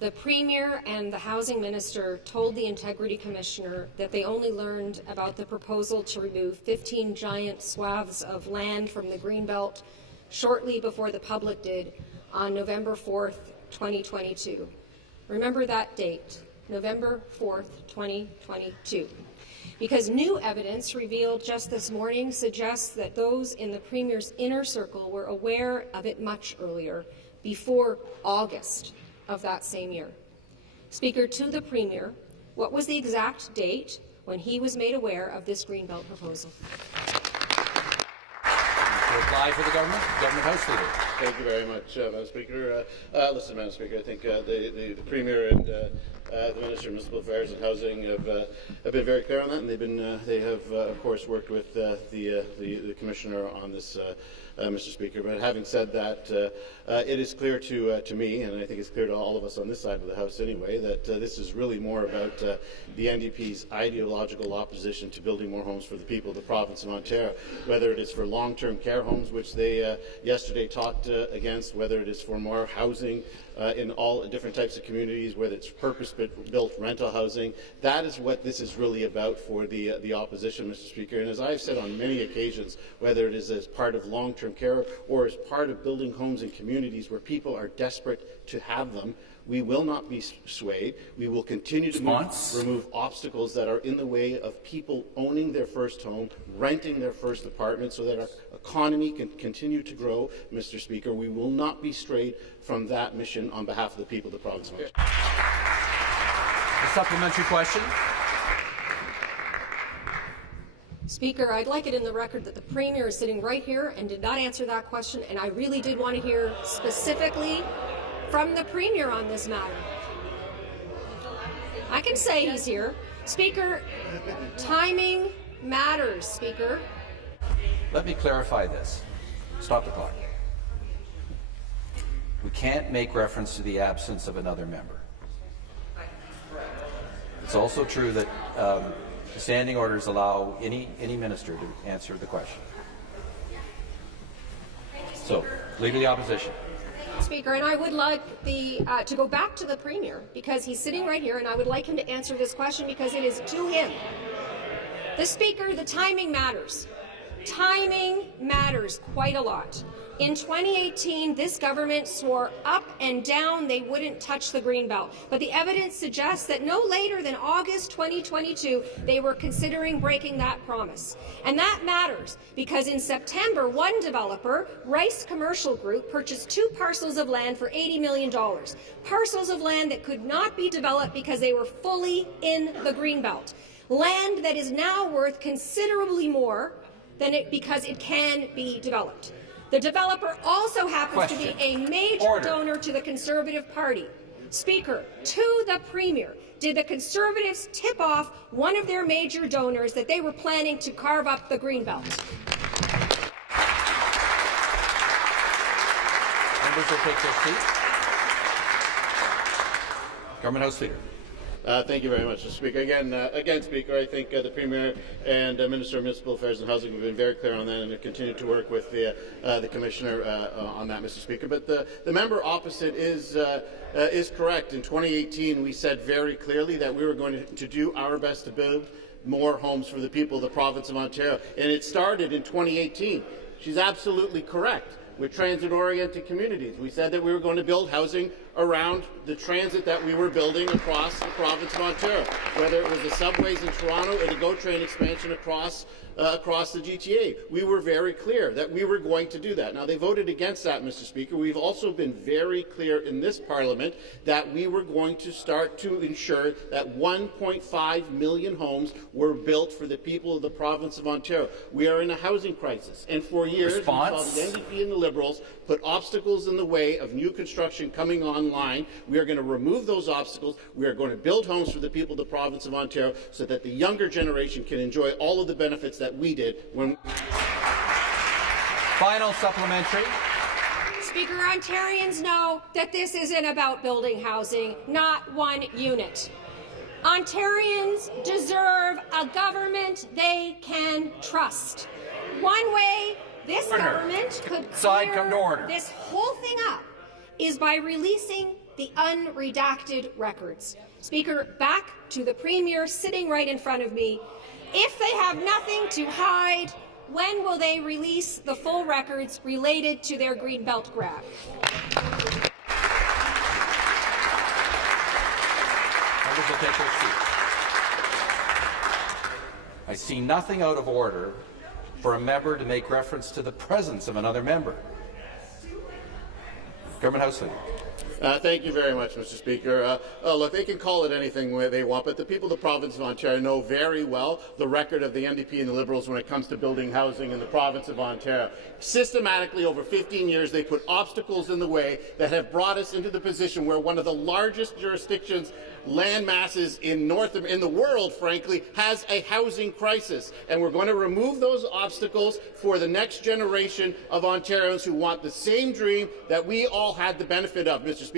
The Premier and the Housing Minister told the Integrity Commissioner that they only learned about the proposal to remove 15 giant swaths of land from the Greenbelt shortly before the public did on November 4th, 2022. Remember that date, November 4th, 2022. Because new evidence revealed just this morning suggests that those in the Premier's inner circle were aware of it much earlier, before August of that same year. Speaker, to the Premier, what was the exact date when he was made aware of this Greenbelt proposal? To reply for the Government House Leader. Thank you very much, Madam Speaker. Listen, Madam Speaker, I think the Premier and the Minister of Municipal Affairs and Housing have been very clear on that, and they have of course worked with the Commissioner on this, Mr. Speaker. But having said that, it is clear to me, and I think it's clear to all of us on this side of the House anyway, that this is really more about the NDP's ideological opposition to building more homes for the people of the province of Ontario, whether it is for long-term care homes, which they yesterday talked against, whether it is for more housing in all different types of communities, whether it's purpose-built rental housing. That is what this is really about for the opposition, Mr. Speaker. And as I've said on many occasions, whether it is as part of long-term care or as part of building homes in communities where people are desperate to have them, we will not be swayed. We will continue to remove obstacles that are in the way of people owning their first home, renting their first apartment, so that our economy can continue to grow, Mr. Speaker. We will not be strayed from that mission on behalf of the people of the province of Ontario. A supplementary question. Speaker, I'd like it in the record that the Premier is sitting right here and did not answer that question, and I really did want to hear specifically from the Premier on this matter. I can say he's here. Speaker, timing matters, Speaker. Let me clarify this. Stop the clock. We can't make reference to the absence of another member. It's also true that the standing orders allow any minister to answer the question. So, Leader of the Opposition. Speaker, and I would like to go back to the Premier, because he's sitting right here, and I would like him to answer this question because it is to him. The Speaker, the timing matters. Timing matters quite a lot. In 2018, this government swore up and down they wouldn't touch the Greenbelt, but the evidence suggests that no later than August 2022, they were considering breaking that promise. And that matters because in September, one developer, Rice Commercial Group, purchased 2 parcels of land for $80 million, parcels of land that could not be developed because they were fully in the Greenbelt, land that is now worth considerably more than because it can be developed. The developer also happens to be a major donor to the Conservative Party. Speaker, to the Premier, did the Conservatives tip off one of their major donors that they were planning to carve up the Greenbelt? Members will take their seats. Government House Leader. Thank you very much, Mr. Speaker. Again, Speaker, I think the Premier and Minister of Municipal Affairs and Housing have been very clear on that and have continued to work with the Commissioner on that, Mr. Speaker. But the member opposite is correct. In 2018, we said very clearly that we were going to do our best to build more homes for the people of the province of Ontario, and it started in 2018. She's absolutely correct. With transit-oriented communities, we said that we were going to build housing around the transit that we were building across the province of Ontario, whether it was the subways in Toronto or the GO train expansion across the GTA. We were very clear that we were going to do that. Now, they voted against that, Mr. Speaker. We've also been very clear in this Parliament that we were going to start to ensure that 1.5 million homes were built for the people of the province of Ontario. We are in a housing crisis, and for years we saw the NDP and the Liberals put obstacles in the way of new construction coming online. We are going to remove those obstacles. We are going to build homes for the people of the province of Ontario so that the younger generation can enjoy all of the benefits that we did when. Final supplementary. Speaker, Ontarians know that this isn't about building housing, not one unit. Ontarians deserve a government they can trust. One way this government could clear this whole thing up is by releasing the unredacted records. Speaker, back to the Premier sitting right in front of me. If they have nothing to hide, when will they release the full records related to their Greenbelt grab? Members will take their seats. I see nothing out of order for a member to make reference to the presence of another member. Government House Leader. Thank you very much, Mr. Speaker. Look, they can call it anything they want, but the people of the province of Ontario know very well the record of the NDP and the Liberals when it comes to building housing in the province of Ontario. Systematically, over 15 years, they put obstacles in the way that have brought us into the position where one of the largest jurisdictions, land masses in the world, frankly, has a housing crisis. And we're going to remove those obstacles for the next generation of Ontarians who want the same dream that we all had the benefit of, Mr. Speaker.